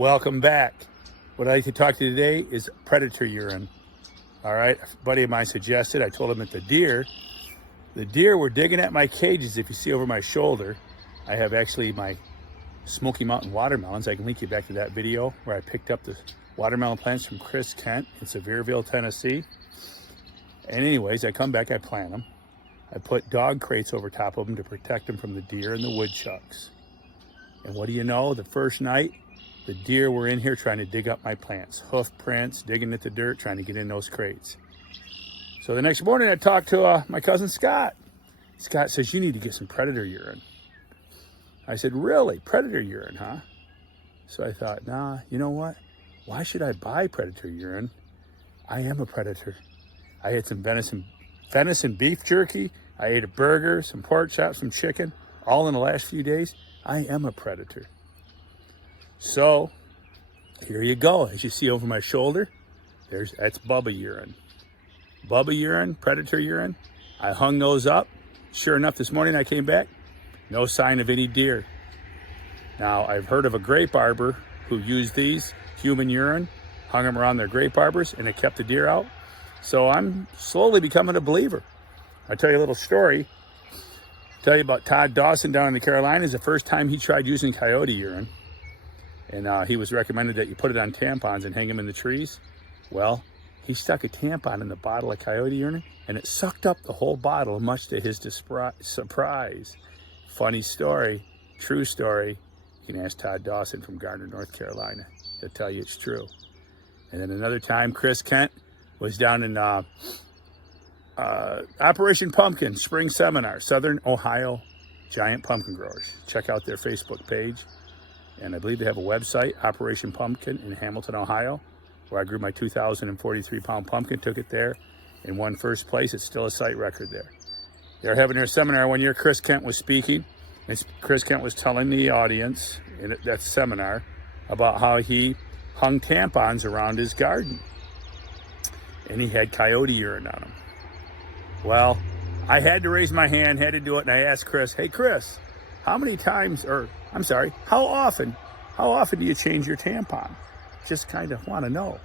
Welcome back. What I'd like to talk to you today is predator urine. All right, a buddy of mine suggested, I told him that the deer were digging at my cages. If you see over my shoulder, I have actually my Smoky Mountain watermelons. I can link you back to that video where I picked up the watermelon plants from Chris Kent in Sevierville, Tennessee. And anyways, I come back, I plant them. I put dog crates over top of them to protect them from the deer and the woodchucks. And what do you know? The first night, the deer were in here trying to dig up my plants. Hoof prints, digging at the dirt, trying to get in those crates. So the next morning I talked to my cousin Scott. Scott says, you need to get some predator urine. I said, really? Predator urine, huh? So I thought, nah, you know what? Why should I buy predator urine? I am a predator. I had some venison beef jerky. I ate a burger, some pork chops, some chicken, all in the last few days. I am a predator. So here you go. As you see over my shoulder, that's Bubba urine. Bubba urine, predator urine. I hung those up. Sure enough, this morning I came back, no sign of any deer. Now, I've heard of a grape arbor who used these human urine, hung them around their grape arbors, and it kept the deer out. So I'm slowly becoming a believer. I'll tell you a little story. Tell you about Todd Dawson down in the Carolinas. The first time he tried using coyote urine, and he was recommended that you put it on tampons and hang them in the trees. Well, he stuck a tampon in the bottle of coyote urine, and it sucked up the whole bottle, much to his surprise. Funny story, true story. You can ask Todd Dawson from Garner, North Carolina. He'll tell you it's true. And then another time, Chris Kent was down in Operation Pumpkin Spring Seminar, Southern Ohio Giant Pumpkin Growers. Check out their Facebook page. And I believe they have a website, Operation Pumpkin in Hamilton, Ohio, where I grew my 2,043-pound pumpkin, took it there, and won first place. It's still a site record there. They were having their seminar one year. Chris Kent was speaking. And Chris Kent was telling the audience in that seminar about how he hung tampons around his garden. And he had coyote urine on them. Well, I had to raise my hand, had to do it, and I asked Chris, hey, Chris, how often do you change your tampon? Just kind of want to know.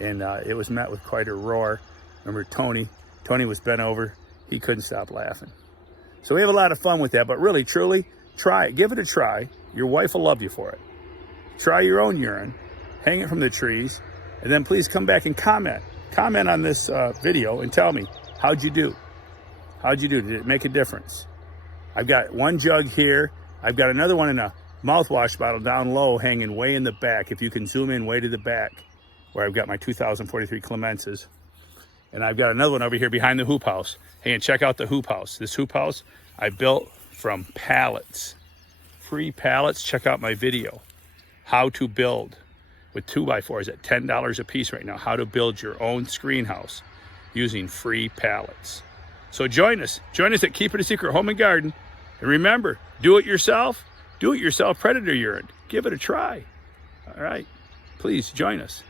And it was met with quite a roar. Remember Tony was bent over. He couldn't stop laughing. So we have a lot of fun with that, but really, truly, try it. Give it a try. Your wife will love you for it. Try your own urine, hang it from the trees, and then please come back and comment. Comment on this video and tell me, how'd you do? How'd you do? Did it make a difference? I've got one jug here. I've got another one in a mouthwash bottle down low, hanging way in the back. If you can zoom in way to the back, where I've got my 2,043 Clemences. And I've got another one over here behind the hoop house. Hey, and check out the hoop house. This hoop house I built from pallets. Free pallets. Check out my video. How to build with 2x4s at $10 a piece right now. How to build your own screen house using free pallets. So join us. Join us at Keep It a Secret Home and Garden. And remember, do it yourself. Do it yourself predator urine. Give it a try. All right. Please join us.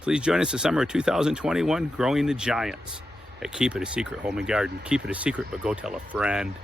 Please join us the summer of 2021, growing the giants at Keep It a Secret Home and Garden. Keep it a secret, but go tell a friend.